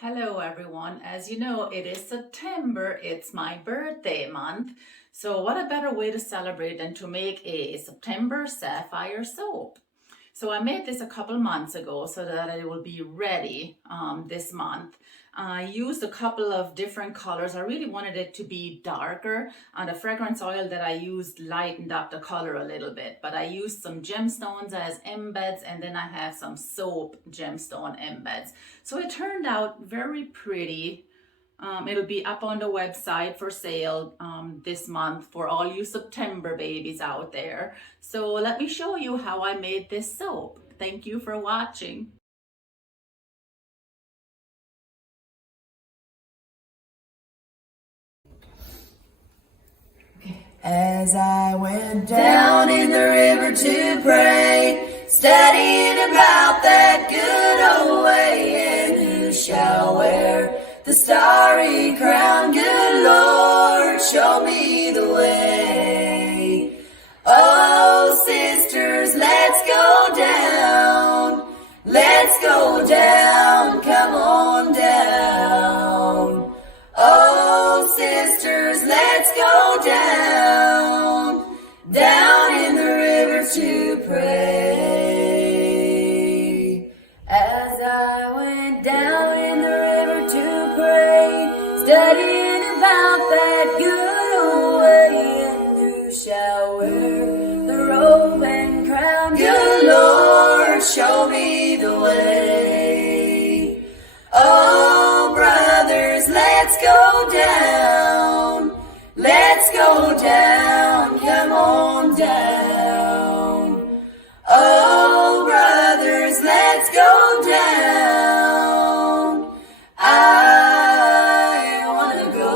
Hello everyone. As you know, it is September. It's my birthday month. So what a better way to celebrate than to make a September Sapphire Soap. So I made this a couple months ago so that it will be ready this month. I used a couple of different colors. I really wanted it to be darker, and the fragrance oil that I used lightened up the color a little bit. But I used some gemstones as embeds, and then I have some soap gemstone embeds. So it turned out very pretty. It'll be up on the website for sale this month for all you September babies out there. So let me show you how I made this soap. Thank you for watching. As I went down in the river to pray, studying about that good old way, and who shall wear the starry crown? Good Lord, show me the way. Oh, sisters, let's go down. Let's go down. Come on down. Oh, sisters, let's go down. Down in the river to pray. As I went down in the river to pray, studying about that good old way, and who shall wear the robe and crown? Good Lord, show me the way. Oh, brothers, let's go down. Let's go down. Come on down. Oh, brothers, let's go down. I want to go.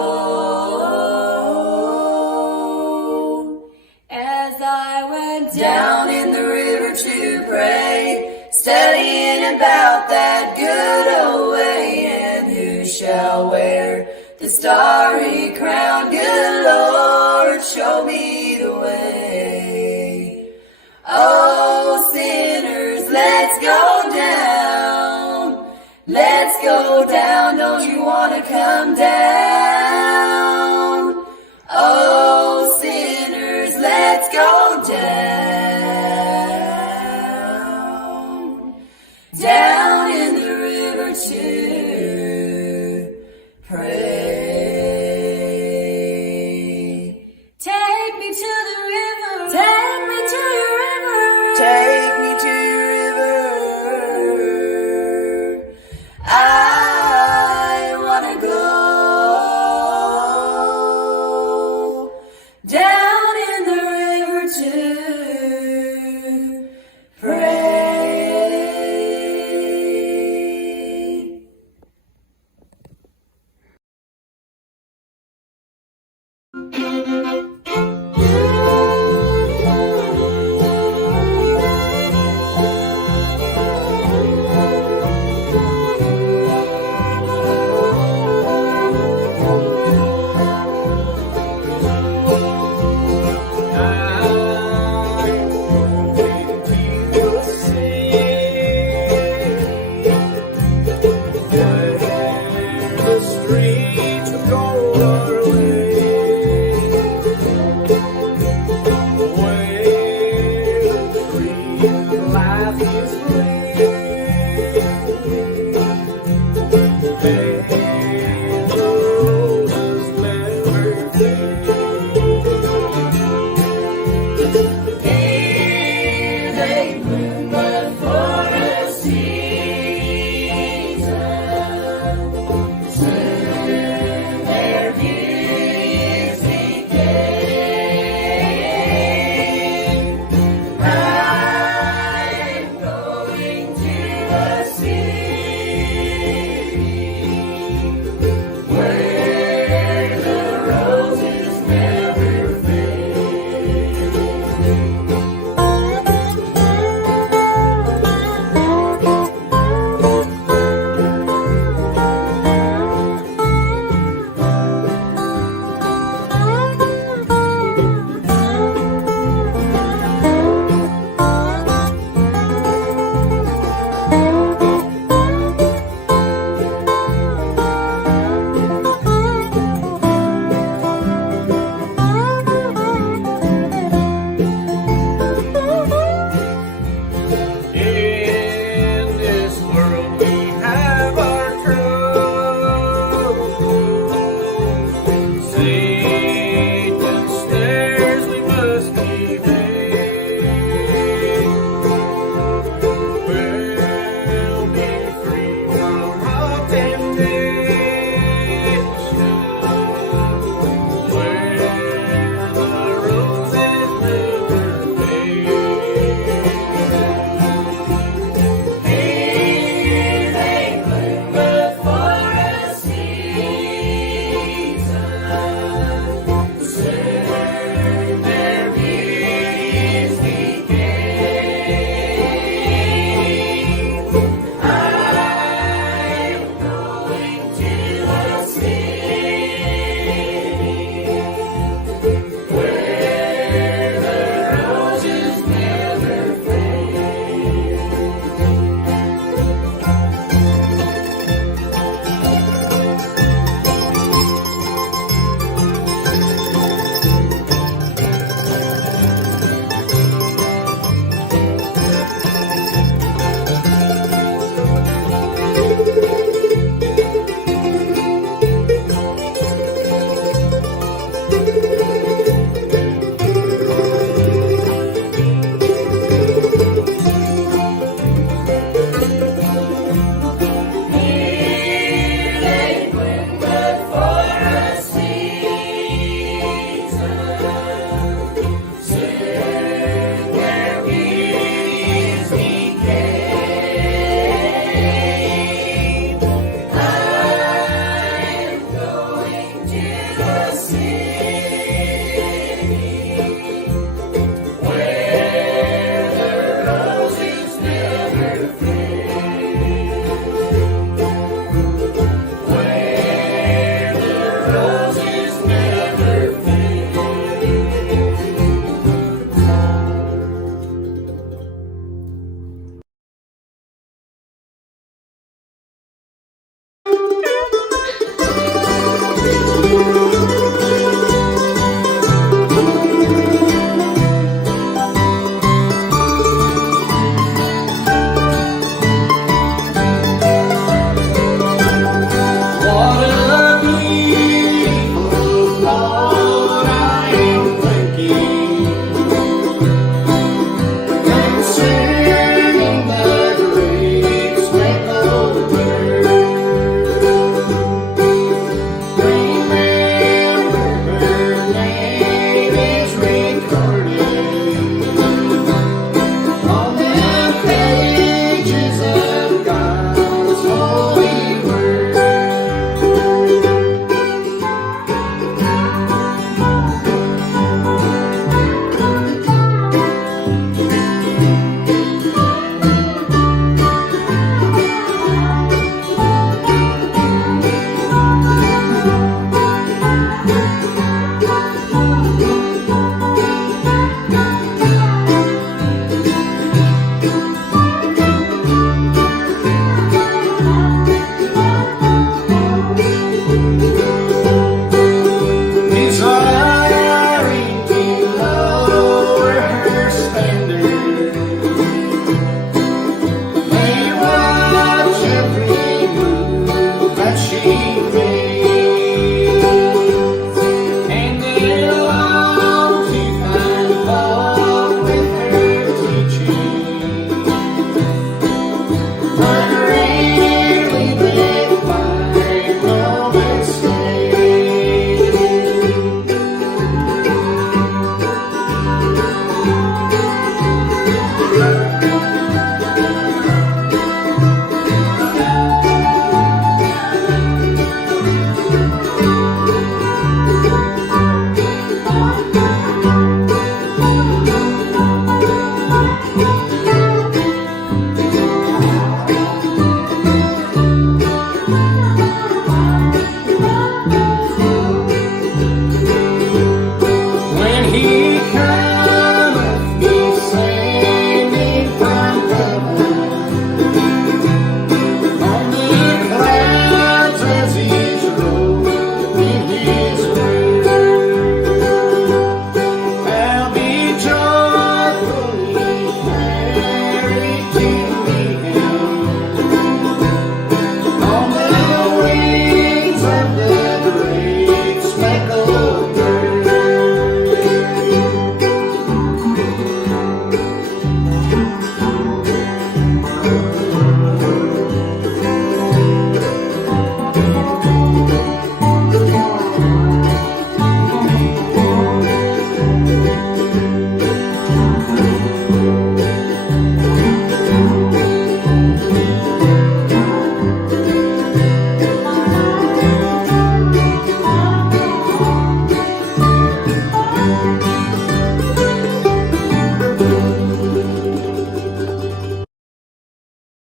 As I went down in the river to pray, studying about that good old way, and who shall wear the starry crown? Good Lord, show me the way. Oh, sinners, let's go down. Let's go down. Don't you want to come down? Oh, sinners, let's go down. Down in the river too.